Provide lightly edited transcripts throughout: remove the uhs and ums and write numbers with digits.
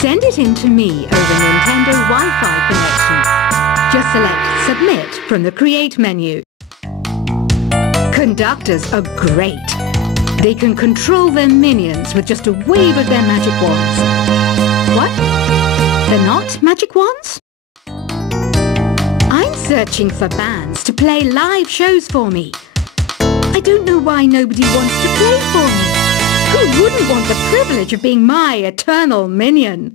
Send it in to me over Nintendo Wi-Fi connection. Just select Submit from the Create menu. Conductors are great. They can control their minions with just a wave of their magic wands. What? They're not magic wands? I'm searching for bands to play live shows for me. I don't know why nobody wants to play for me. Who wouldn't want the privilege of being my eternal minion?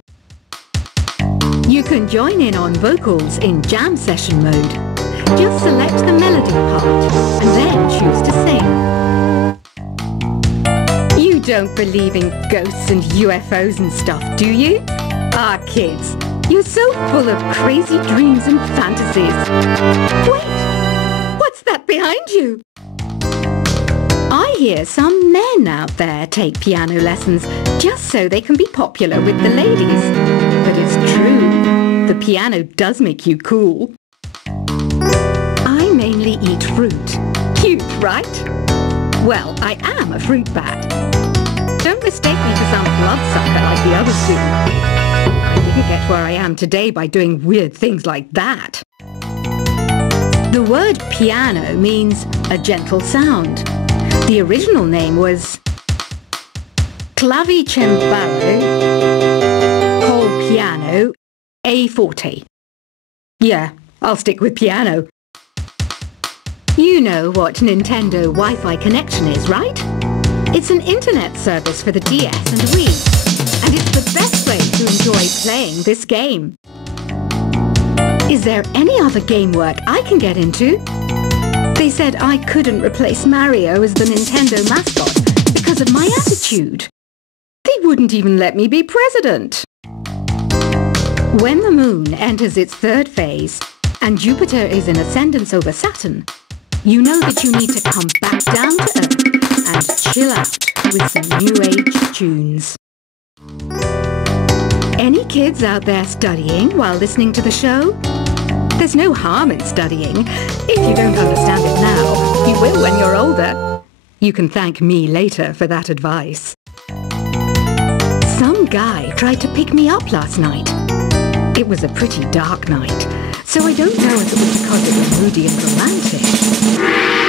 You can join in on vocals in jam session mode. Just select the melody part and then choose to sing. You don't believe in ghosts and UFOs and stuff, do you? Ah, kids, you're so full of crazy dreams and fantasies. Wait, what's that behind you? I hear some men out there take piano lessons just so they can be popular with the ladies. But it's true, the piano does make you cool. I mainly eat fruit. Cute, right? Well, I am a fruit bat. Don't mistake me for some bloodsucker like the others do. I didn't get where I am today by doing weird things like that. The word piano means a gentle sound. The original name was clavicembalo col piano a forte. Yeah, I'll stick with piano. You know what Nintendo Wi-Fi connection is, right? It's an internet service for the DS and Wii, and it's the best way to enjoy playing this game. Is there any other game work I can get into? They said I couldn't replace Mario as the Nintendo mascot because of my attitude. They wouldn't even let me be president. When the moon enters its third phase and Jupiter is in ascendance over Saturn, you know that you need to come back down to Earth and chill out with some New Age tunes. Any kids out there studying while listening to the show? There's no harm in studying. If you don't understand it now, you will when you're older. You can thank me later for that advice. Some guy tried to pick me up last night. It was a pretty dark night, so I don't know if it was because it was moody and romantic,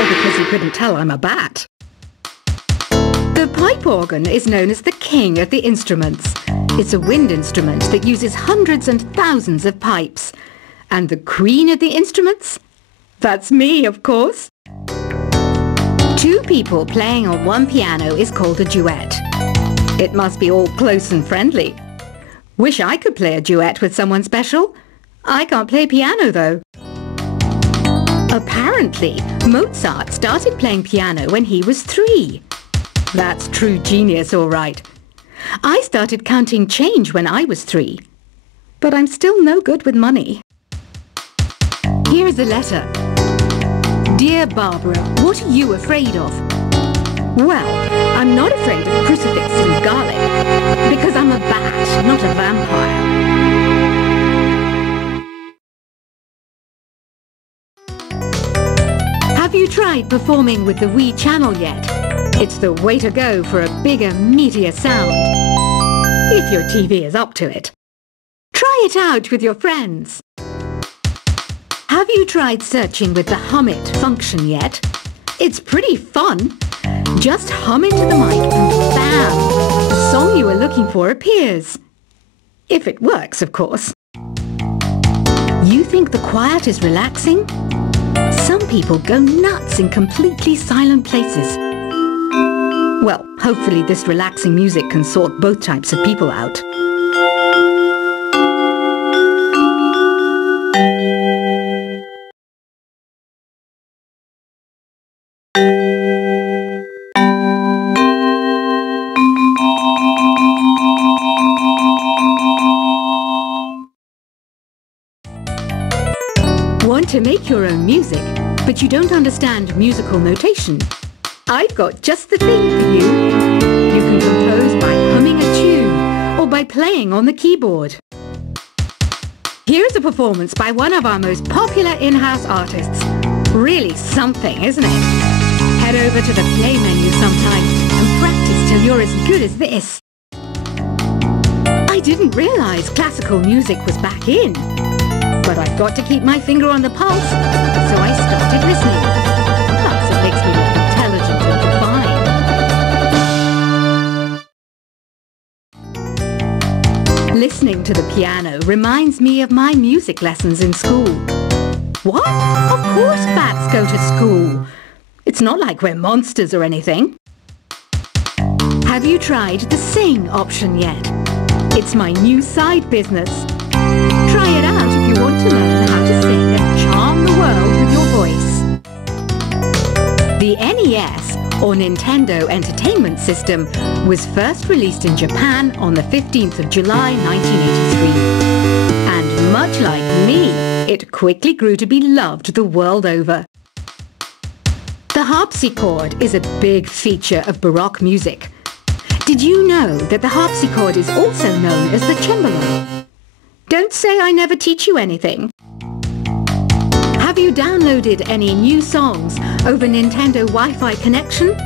or because he couldn't tell I'm a bat. The pipe organ is known as the king of the instruments. It's a wind instrument that uses hundreds and thousands of pipes. And the queen of the instruments? That's me, of course. Two people playing on one piano is called a duet. It must be all close and friendly. Wish I could play a duet with someone special. I can't play piano, though. Apparently, Mozart started playing piano when he was 3. That's true genius, all right. I started counting change when I was 3. But I'm still no good with money. Here is a letter. Dear Barbara, what are you afraid of? Well, I'm not afraid of crucifix and garlic, because I'm a bat, not a vampire. Have you tried performing with the Wii channel yet? It's the way to go for a bigger, meatier sound. If your TV is up to it. Try it out with your friends. Have you tried searching with the Hum It function yet? It's pretty fun. Just hum into the mic and bam! The song you were looking for appears. If it works, of course. You think the quiet is relaxing? Some people go nuts in completely silent places. Well, hopefully this relaxing music can sort both types of people out. Want to make your own music, but you don't understand musical notation? I've got just the thing for you. You can compose by humming a tune or by playing on the keyboard. Here's a performance by one of our most popular in-house artists. Really something, isn't it? Head over to the play menu sometime and practice till you're as good as this. I didn't realise classical music was back in. But I've got to keep my finger on the pulse, so I started listening. Plus, it makes me look intelligent and refined. Listening to the piano reminds me of my music lessons in school. What? Of course bats go to school. It's not like we're monsters or anything. Have you tried the sing option yet? It's my new side business. Try it out if you want to learn how to sing and charm the world with your voice. The NES, or Nintendo Entertainment System, was first released in Japan on the 15th of July 1983. And much like me, it quickly grew to be loved the world over. The harpsichord is a big feature of Baroque music. Did you know that the harpsichord is also known as the cembalo? Don't say I never teach you anything. Have you downloaded any new songs over Nintendo Wi-Fi connection?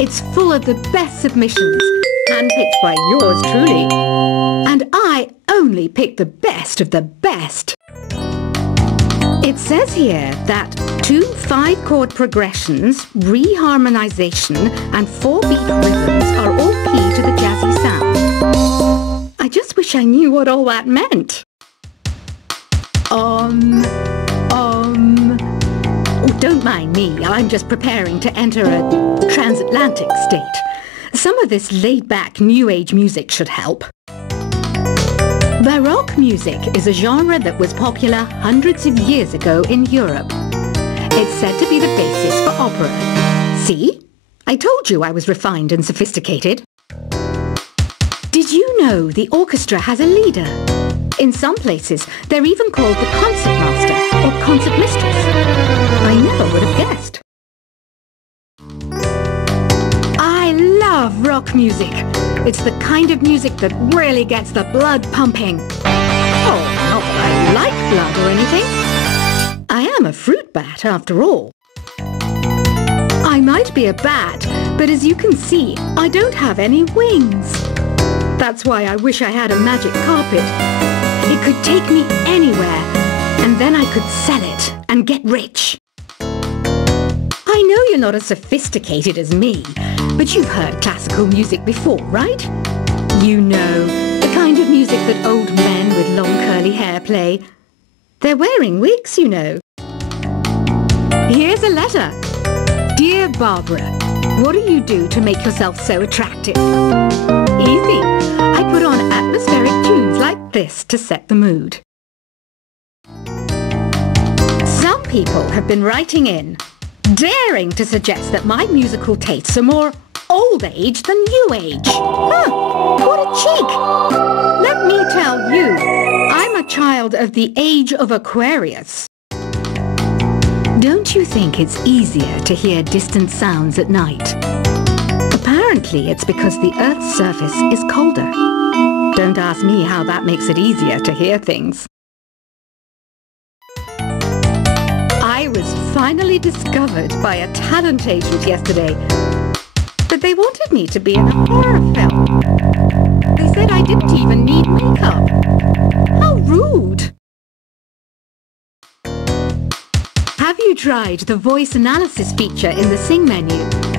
It's full of the best submissions, handpicked by yours truly. And I only pick the best of the best. It says here that 2 5-chord progressions, reharmonization and 4-beat rhythms are all key to the jazzy sound. I just wish I knew what all that meant. Oh, don't mind me, I'm just preparing to enter a transatlantic state. Some of this laid-back New Age music should help. Baroque music is a genre that was popular hundreds of years ago in Europe. It's said to be the basis for opera. See? I told you I was refined and sophisticated. Did you know the orchestra has a leader? In some places, they're even called the concertmaster or concertmistress. I never would have guessed. I love rock music. It's the kind of music that really gets the blood pumping. Oh, not that I like blood or anything. I am a fruit bat, after all. I might be a bat, but as you can see, I don't have any wings. That's why I wish I had a magic carpet. It could take me anywhere, and then I could sell it and get rich. I know you're not as sophisticated as me, but you've heard classical music before, right? You know, the kind of music that old men with long curly hair play. They're wearing wigs, you know. Here's a letter. Dear Barbara, what do you do to make yourself so attractive? Easy. I put on atmospheric tunes like this to set the mood. Some people have been writing in, daring to suggest that my musical tastes are more old age than new age. Huh, what a cheek! Let me tell you, I'm a child of the age of Aquarius. Don't you think it's easier to hear distant sounds at night? Apparently it's because the Earth's surface is colder. Don't ask me how that makes it easier to hear things. I was finally discovered by a talent agent yesterday. But they wanted me to be in a horror film. They said I didn't even need makeup. How rude! Have you tried the voice analysis feature in the Sing menu?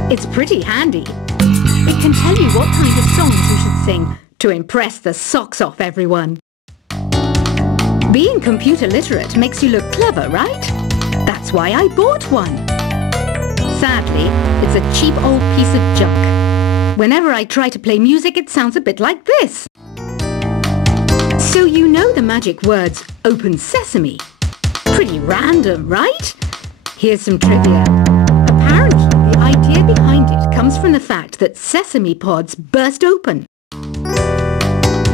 It's pretty handy. It can tell you what kind of songs you should sing to impress the socks off everyone. Being computer literate makes you look clever, right? That's why I bought one. Sadly, it's a cheap old piece of junk. Whenever I try to play music, it sounds a bit like this. So you know the magic words, open sesame. Pretty random, right? Here's some trivia. Apparently, the idea behind it comes from the fact that sesame pods burst open.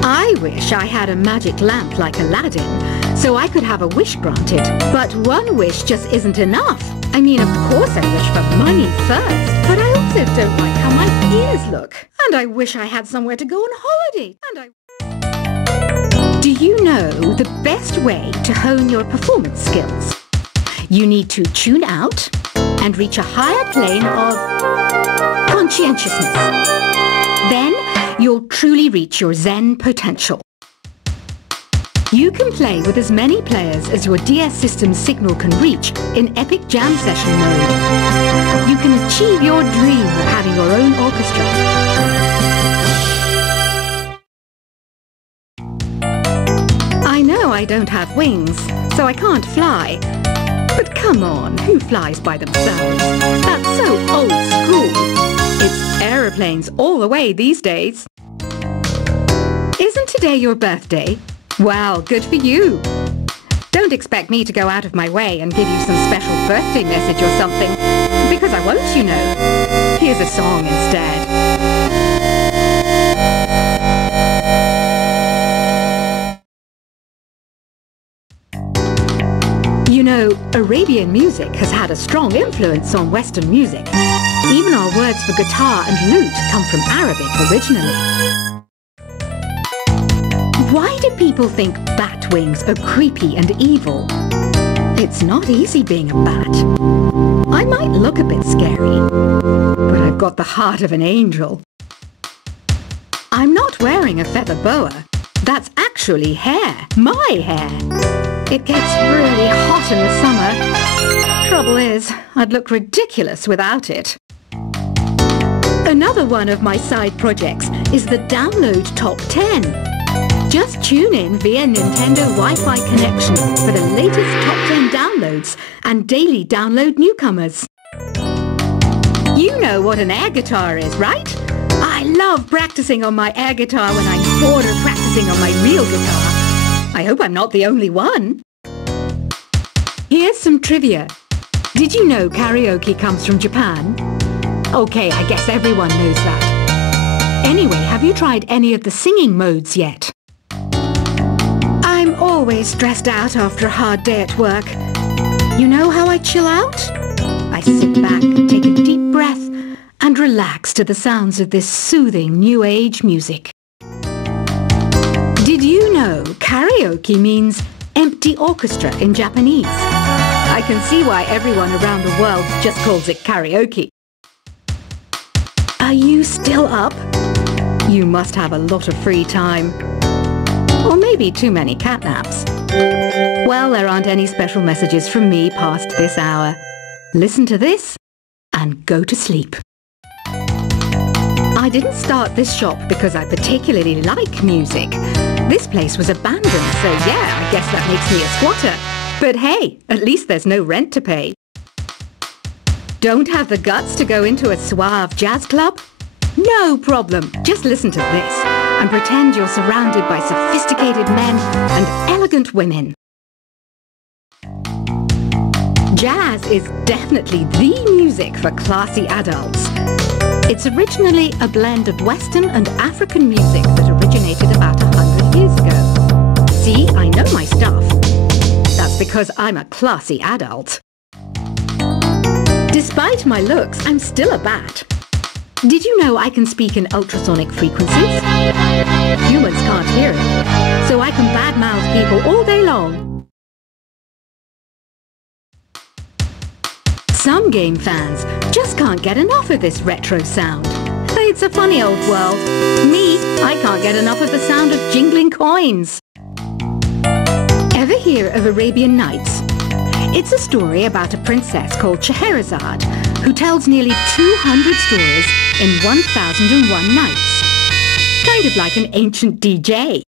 I wish I had a magic lamp like Aladdin, so I could have a wish granted. But one wish just isn't enough. I mean, of course I wish for money first, but I also don't like how my ears look. And I wish I had somewhere to go on holiday. Do you know the best way to hone your performance skills? You need to tune out and reach a higher plane of conscientiousness. Then you'll truly reach your Zen potential. You can play with as many players as your DS system's signal can reach in epic jam session mode. You can achieve your dream of having your own orchestra. I know I don't have wings, so I can't fly. But come on, who flies by themselves? That's so old school. It's aeroplanes all the way these days. Isn't today your birthday? Well, good for you. Don't expect me to go out of my way and give you some special birthday message or something, because I won't, you know. Here's a song instead. You know, Arabian music has had a strong influence on Western music. Even our words for guitar and lute come from Arabic originally. Why do people think bat wings are creepy and evil? It's not easy being a bat. I might look a bit scary, but I've got the heart of an angel. I'm not wearing a feather boa. That's actually hair, my hair. It gets really hot in the summer. Trouble is, I'd look ridiculous without it. Another one of my side projects is the Download Top 10. Just tune in via Nintendo Wi-Fi connection for the latest top 10 downloads and daily download newcomers. You know what an air guitar is, right? I love practicing on my air guitar when I'm bored of practicing on my real guitar. I hope I'm not the only one. Here's some trivia. Did you know karaoke comes from Japan? Okay, I guess everyone knows that. Anyway, have you tried any of the singing modes yet? I'm always stressed out after a hard day at work. You know how I chill out? I sit back, take a deep breath, and relax to the sounds of this soothing new age music. Did you know karaoke means empty orchestra in Japanese? I can see why everyone around the world just calls it karaoke. Are you still up? You must have a lot of free time. Or maybe too many catnaps. Well, there aren't any special messages from me past this hour. Listen to this and go to sleep. I didn't start this shop because I particularly like music. This place was abandoned, so yeah, I guess that makes me a squatter. But hey, at least there's no rent to pay. Don't have the guts to go into a suave jazz club? No problem. Just listen to this and pretend you're surrounded by sophisticated men and elegant women. Jazz is definitely the music for classy adults. It's originally a blend of Western and African music that originated about 100 years ago. See, I know my stuff. That's because I'm a classy adult. Despite my looks, I'm still a bat. Did you know I can speak in ultrasonic frequencies? Humans can't hear it, so I can badmouth people all day long. Some game fans just can't get enough of this retro sound. It's a funny old world. Me, I can't get enough of the sound of jingling coins. Ever hear of Arabian Nights? It's a story about a princess called Scheherazade who tells nearly 200 stories in 1001 nights. Kind of like an ancient DJ.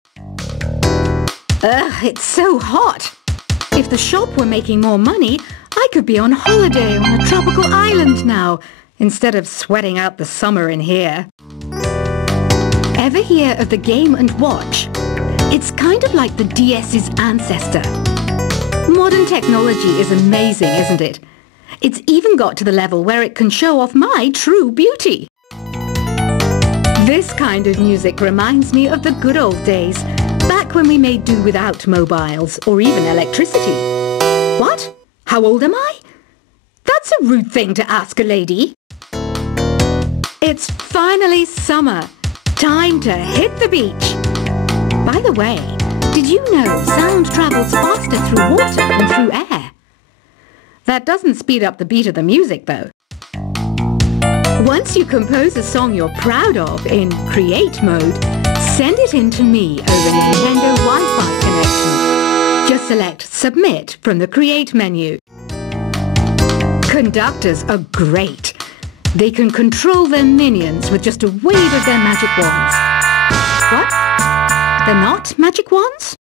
Ugh, it's so hot. If the shop were making more money, I could be on holiday on a tropical island now, instead of sweating out the summer in here. Ever hear of the Game & Watch? It's kind of like the DS's ancestor. Modern technology is amazing, isn't it? It's even got to the level where it can show off my true beauty. This kind of music reminds me of the good old days, back when we made do without mobiles or even electricity. What? How old am I? That's a rude thing to ask a lady. It's finally summer. Time to hit the beach. By the way, did you know sound travels faster through water than through air? That doesn't speed up the beat of the music, though. Once you compose a song you're proud of in Create mode, send it in to me over Nintendo Wi-Fi connection. Just select Submit from the Create menu. Conductors are great. They can control their minions with just a wave of their magic wands. What? They're not magic wands?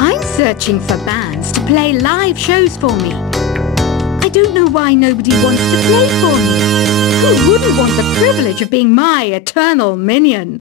I'm searching for bands to play live shows for me. I don't know why nobody wants to play for me. Who wouldn't want the privilege of being my eternal minion?